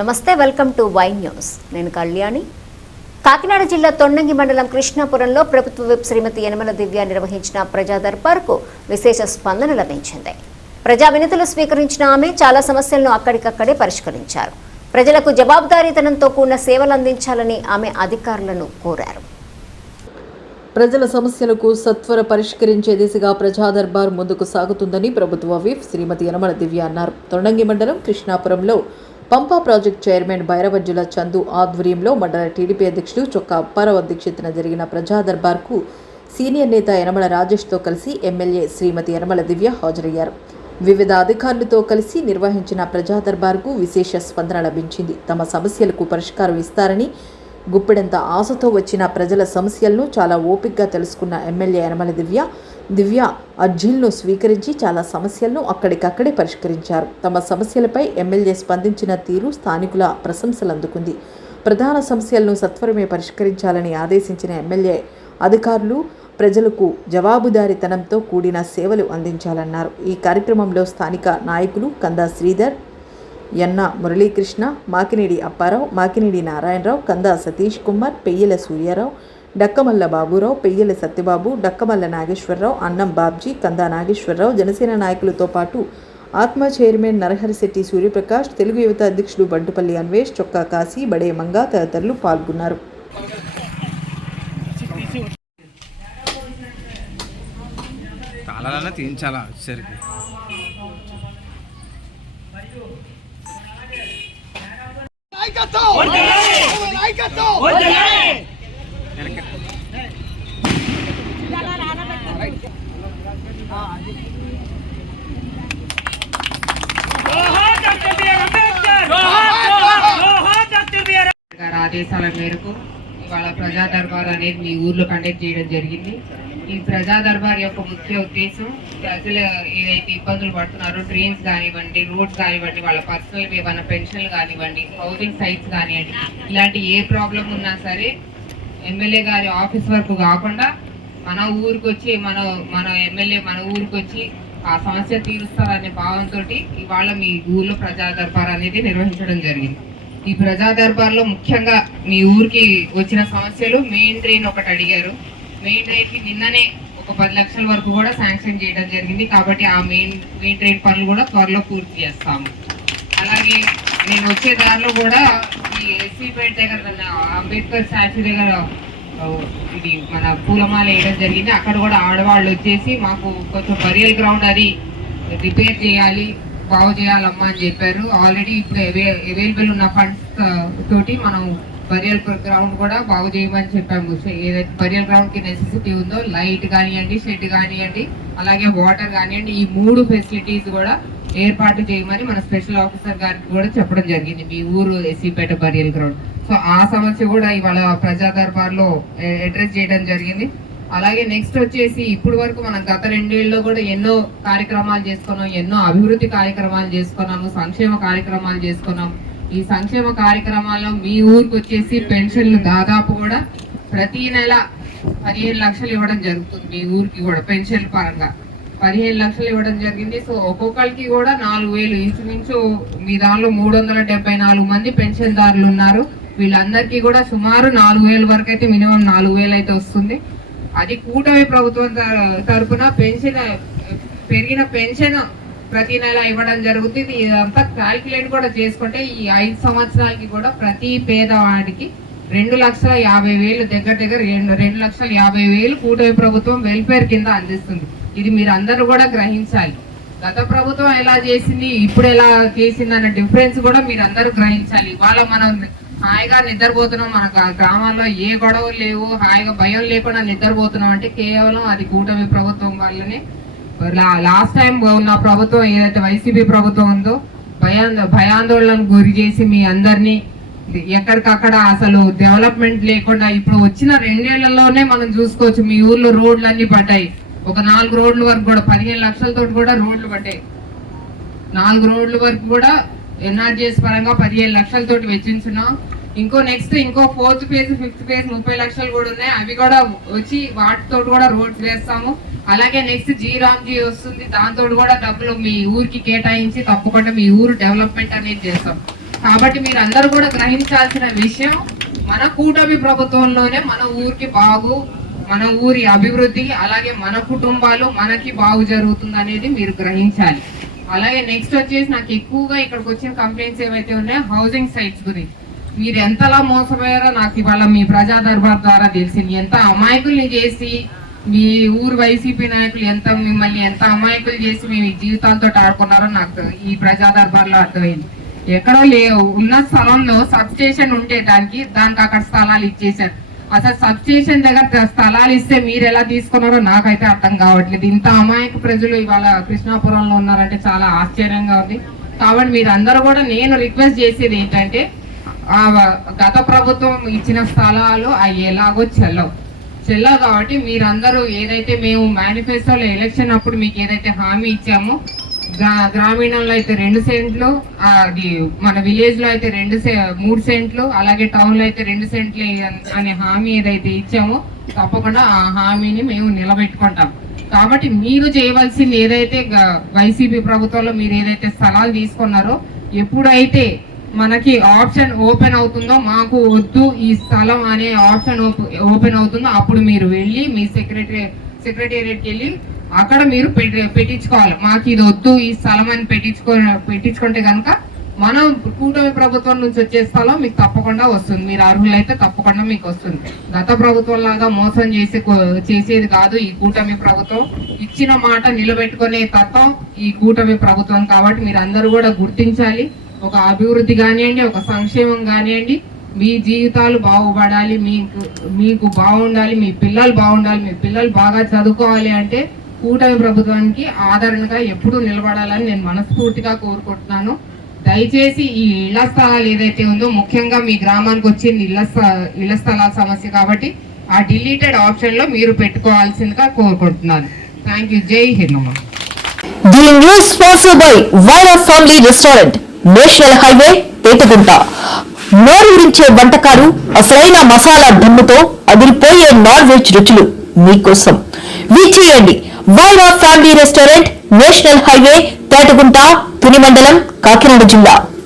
నమస్తే, welcome to Y news. నేను కళ్యాణి. కాకినాడ జిల్లా తొండంగి మండలం కృష్ణాపురంలో ప్రభుత్వ విప్ శ్రీమతి యనమల దివ్య నిర్వహించిన ప్రజా దర్బార్కు విశేష స్పందన లభించింది. ప్రజా వినతులు స్వీకరించిన ఆమె చాలా సమస్యలను అక్కడికక్కడే పరిష్కరించారు. ప్రజలకు జవాబుదారీతనంతో కూడిన సేవలు అందించాలని ఆమె అధికారులను కోరారు. ప్రజల సమస్యలకు సత్వర పరిష్కరించే దిశగా ప్రజా దర్బార్ ముందుకు సాగుతుందని ప్రభుత్వ విప్ శ్రీమతి యనమల దివ్య అన్నారు. తొండంగి మండలం కృష్ణాపురంలో పంపా ప్రాజెక్ట్ చైర్మన్ భైరవజ్జుల చందు ఆధ్వర్యంలో మండల టీడీపీ అధ్యక్షుడు చొక్కా అప్పారావు అధ్యక్షతన జరిగిన ప్రజా దర్బార్కు సీనియర్ నేత యనమల రాజేష్తో కలిసి ఎమ్మెల్యే శ్రీమతి యనమల దివ్య హాజరయ్యారు. వివిధ అధికారులతో కలిసి నిర్వహించిన ప్రజా దర్బార్కు విశేష స్పందన లభించింది. తమ సమస్యలకు పరిష్కారం ఇస్తారని గుప్పెడంత ఆశతో వచ్చిన ప్రజల సమస్యలను చాలా ఓపికగా తెలుసుకున్న ఎమ్మెల్యే యనమల దివ్య అర్జీలను స్వీకరించి చాలా సమస్యలను అక్కడికక్కడే పరిష్కరించారు. తమ సమస్యలపై ఎమ్మెల్యే స్పందించిన తీరు స్థానికుల ప్రశంసలు అందుకుంది. ప్రధాన సమస్యలను సత్వరమే పరిష్కరించాలని ఆదేశించిన ఎమ్మెల్యే అధికారులు ప్రజలకు జవాబుదారీతనంతో కూడిన సేవలు అందించాలన్నారు. ఈ కార్యక్రమంలో స్థానిక నాయకులు కందా శ్రీధర్, యన్న మురళీకృష్ణ, మాకినేడి అప్పారావు, మాకినేడి నారాయణరావు, కందా సతీష్ కుమార్, పెయ్యల సూర్యారావు, డక్కమల్ల బాబురావు, పెయ్యల సత్యబాబు, డక్కమల్ల నాగేశ్వరరావు, అన్నం బాబ్జీ, కందా నాగేశ్వరరావు, జనసేన నాయకులతో పాటు ఆత్మ చైర్మన్ నరహరిశెట్టి సూర్యప్రకాష్, తెలుగు యువత అధ్యక్షుడు బంటుపల్లి అన్వేష్, చొక్కా కాశీ, బడే మంగా తదితరులు పాల్గొన్నారు. ఆదేశాల మేరకు ఇవాళ ప్రజా దర్బార్ అనేది మీ ఊర్లో కండక్ట్ చేయడం జరిగింది. ఈ ప్రజా దర్బార్ యొక్క ముఖ్య ఉద్దేశం ప్రజలు ఏదైతే ఇబ్బందులు పడుతున్నారో, ట్రైన్స్ కానివ్వండి, రోడ్స్ కానివ్వండి, వాళ్ళ పర్సనల్ ఏమైనా పెన్షన్లు కానివ్వండి, హౌసింగ్ సైట్స్ కానివ్వండి, ఇలాంటి ఏ ప్రాబ్లం ఉన్నా సరే ఎమ్మెల్యే గారి ఆఫీస్ వరకు కాకుండా మన ఊరికి వచ్చి మన ఎమ్మెల్యే మన ఊరికి వచ్చి ఆ సమస్య తీరుస్తారనే భావంతో ఇవాళ మీ ఊర్లో ప్రజా దర్బార్ అనేది నిర్వహించడం జరిగింది. ఈ ప్రజా దర్బార్లో ముఖ్యంగా మీ ఊరికి వచ్చిన సమస్యలు మెయిన్ ట్రైన్ ఒకటి అడిగారు. మెయిన్ ట్రైన్కి నిన్ననే ఒక 10 లక్షల వరకు కూడా శాంక్షన్ చేయడం జరిగింది. కాబట్టి ఆ మెయిన్ ట్రైన్ పనులు కూడా త్వరలో పూర్తి చేస్తాము. అలాగే నేను వచ్చే దారిలో కూడా ఈ ఎస్సీపేట దగ్గర అంబేద్కర్ స్టాచ్యూ దగ్గర ఇది మన పూలమాల వేయడం జరిగింది. అక్కడ కూడా ఆడవాళ్ళు వచ్చేసి మాకు కొంచెం బరియల్ గ్రౌండ్ అది రిపేర్ చేయాలి, బాగు చేయాలమ్మా అని చెప్పారు. ఆల్రెడీ ఇప్పుడు అవైలబుల్ ఉన్న ఫండ్స్ తోటి మనం బరియల్ గ్రౌండ్ కూడా బాగు చేయమని చెప్పాము. ఏదైతే బరియల్ గ్రౌండ్ కి నెసెసిటీ ఉందో, లైట్ కానివ్వండి, షెడ్ కానివ్వండి, అలాగే వాటర్ కానివ్వండి, ఈ 3 ఫెసిలిటీస్ కూడా ఏర్పాటు చేయమని మన స్పెషల్ ఆఫీసర్ గారికి కూడా చెప్పడం జరిగింది, మీ ఊరు ఎస్సీపేట బరియల్ గ్రౌండ్. సో ఆ సమస్య కూడా ఇవాళ ప్రజా దర్బార్లో అడ్రస్ చేయడం జరిగింది. అలాగే నెక్స్ట్ వచ్చేసి ఇప్పుడు వరకు మనం గత 2 ఏళ్ళలో కూడా ఎన్నో కార్యక్రమాలు చేసుకున్నాం, ఎన్నో అభివృద్ధి కార్యక్రమాలు చేసుకున్నాము, సంక్షేమ కార్యక్రమాలు చేసుకున్నాం. ఈ సంక్షేమ కార్యక్రమాల్లో మీ ఊరికి వచ్చేసి పెన్షన్లు దాదాపు కూడా ప్రతి నెల 15 లక్షలు ఇవ్వడం జరుగుతుంది. మీ ఊరికి కూడా పెన్షన్ పరంగా 15 లక్షలు ఇవ్వడం జరిగింది. సో ఒక్కొక్కరికి కూడా 4,000, ఇంచుమించు మీ దానిలో 374 మంది పెన్షన్దారులు ఉన్నారు. వీళ్ళందరికీ కూడా సుమారు 4,000 వరకు అయితే, మినిమం 4,000 అయితే వస్తుంది. అది కూటమి ప్రభుత్వం తరఫున పెరిగిన పెన్షన్ ప్రతి నెల ఇవ్వడం జరుగుతుంది. ఇదంతా క్యాల్కులేట్ కూడా చేసుకుంటే ఈ 5 సంవత్సరాలకి కూడా ప్రతి పేదవాడికి 2,50,000 దగ్గర 2,50,000 కూటమి ప్రభుత్వం వెల్ఫేర్ కింద అందిస్తుంది. ఇది మీరు అందరూ కూడా గ్రహించాలి. గత ప్రభుత్వం ఎలా చేసింది, ఇప్పుడు ఎలా చేసింది అన్న డిఫరెన్స్ కూడా మీరు అందరూ గ్రహించాలి. ఇవాళ మనం హాయిగా నిద్రపోతున్నాం, మన గ్రామాల్లో ఏ గొడవలు లేవు, హాయిగా భయం లేకుండా నిద్రపోతున్నాం అంటే కేవలం అది కూటమి ప్రభుత్వం వల్లనే. లాస్ట్ టైం ఉన్న ప్రభుత్వం ఏదైతే వైసీపీ ప్రభుత్వం ఉందో భయాందోళనకు గురి చేసి మీ అందరినీ ఎక్కడికక్కడ అసలు డెవలప్మెంట్ లేకుండా ఇప్పుడు వచ్చిన 2 ఏళ్లలోనే మనం చూసుకోవచ్చు మీ ఊర్లో రోడ్లు అన్ని పడ్డాయి. ఒక 4 రోడ్ల వరకు కూడా 15 లక్షలతో కూడా రోడ్లు పడ్డాయి. 4 రోడ్ల వరకు కూడా ఎన్ఆర్జీఎస్ పరంగా 15 లక్షలతోటి వెచ్చించున్నాం. ఇంకో ఫోర్త్ ఫేజ్, 5th ఫేజ్ 30 లక్షలు కూడా ఉన్నాయి. అవి కూడా వచ్చి వాటితో కూడా రోడ్స్ వేస్తాము. అలాగే నెక్స్ట్ జీరామ్జీ వస్తుంది, దాంతో కూడా డబ్బులు మీ ఊరికి కేటాయించి తప్పకుండా మీ ఊరు డెవలప్మెంట్ అనేది చేస్తాం. కాబట్టి మీరు అందరూ కూడా గ్రహించాల్సిన విషయం, మన కూటమి ప్రభుత్వంలోనే మన ఊరికి బాగు, మన ఊరి అభివృద్ధి, అలాగే మన కుటుంబాలు మనకి బాగు జరుగుతుంది అనేది మీరు గ్రహించాలి. అలాగే నెక్స్ట్ వచ్చేసి నాకు ఎక్కువగా ఇక్కడికి వచ్చిన కంప్లైంట్స్ ఏవైతే ఉన్నాయో హౌసింగ్ సైట్స్ గురించి. మీరు ఎంతలా మోసపోయారో నాకు ఇవాళ మీ ప్రజా దర్బార్ ద్వారా తెలిసింది. ఎంత అమాయకుల్ని చేసి మీ ఊరు వైసీపీ నాయకులు మిమ్మల్ని ఎంత అమాయకులు చేసి మీ జీవితాలతో ఆడుకున్నారో నాకు ఈ ప్రజా దర్బార్లో అర్థమైంది. ఎక్కడో ఉన్న స్థలంలో సబ్ స్టేషన్ ఉంటే దానికి అక్కడ స్థలాలు ఇచ్చేశారు. అసలు సబ్ స్టేషన్ దగ్గర స్థలాలు ఇస్తే మీరు ఎలా తీసుకున్నారో నాకైతే అర్థం కావట్లేదు. ఇంత అమాయక ప్రజలు ఇవాళ కృష్ణాపురంలో ఉన్నారంటే చాలా ఆశ్చర్యంగా ఉంది. కాబట్టి మీరు అందరూ కూడా నేను రిక్వెస్ట్ చేసేది ఏంటంటే, గత ప్రభుత్వం ఇచ్చిన స్థలాలు అవి ఎలాగో చెల్లవు కాబట్టి మీరందరూ ఏదైతే మేము మేనిఫెస్టోలో ఎలక్షన్ అప్పుడు మీకు ఏదైతే హామీ ఇచ్చామో, గ్రామీణంలో అయితే 2 సెంట్లు, అది మన విలేజ్ లో అయితే 3 సెంట్లు, అలాగే టౌన్ లో అయితే 2 సెంట్లు అనే హామీ ఏదైతే ఇచ్చామో తప్పకుండా ఆ హామీని మేము నిలబెట్టుకుంటాం. కాబట్టి మీరు చేయవలసింది ఏదైతే వైసీపీ ప్రభుత్వంలో మీరు ఏదైతే స్థలాలు తీసుకున్నారో, ఎప్పుడైతే మనకి ఆప్షన్ ఓపెన్ అవుతుందో, మాకు వద్దు ఈ స్థలం అనే ఆప్షన్ ఓపెన్ అవుతుందో, అప్పుడు మీరు వెళ్ళి మీ సెక్రటేరియట్కి వెళ్ళి అక్కడ మీరు పెట్టించుకోవాలి. మాకు ఇది వద్దు ఈ స్థలం అని పెట్టించుకుంటే కనుక మనం కూటమి ప్రభుత్వం నుంచి వచ్చే స్థలం మీకు తప్పకుండా వస్తుంది. మీరు అర్హులైతే తప్పకుండా మీకు వస్తుంది. గత ప్రభుత్వం లాగా మోసం చేసేది కాదు ఈ కూటమి ప్రభుత్వం. ఇచ్చిన మాట నిలబెట్టుకునే తత్వం ఈ కూటమి ప్రభుత్వం. కాబట్టి మీరు అందరూ కూడా గుర్తించాలి. ఒక అభివృద్ధి కానివ్వండి, ఒక సంక్షేమం కానివ్వండి, మీ జీవితాలు బాగుపడాలి, మీకు బాగుండాలి, మీ పిల్లలు బాగుండాలి, మీ పిల్లలు బాగా చదువుకోవాలి అంటే కూటమి ప్రభుత్వానికి ఆదరణగా ఎప్పుడూ నిలబడాలని నేను మనస్ఫూర్తిగా కోరుకుంటున్నాను. దయచేసి ఈ ఇళ్ల స్థలాలు ఏదైతే ఉందో, ముఖ్యంగా మీ గ్రామానికి వచ్చింది ఇళ్ల స్థలాల సమస్య కాబట్టి ఆ డిలీటెడ్ ఆప్షన్ లో మీరు పెట్టుకోవాల్సిందిగా కోరుకుంటున్నాను. Thank you. జై హిందమ్మ. The news sponsored by Vaira Family Restaurant, national highway, Petagunta. నోరూరించే వంటకాలు, అసలైన మసాలా దమ్ముతో అదిరిపోయే నాన్ వెజ్ రుచులు మీకోసం. విచ్చేయండి Vaira family restaurant, national highway, Petagunta, Tuni మండలం, కాకినాడ జిల్లా.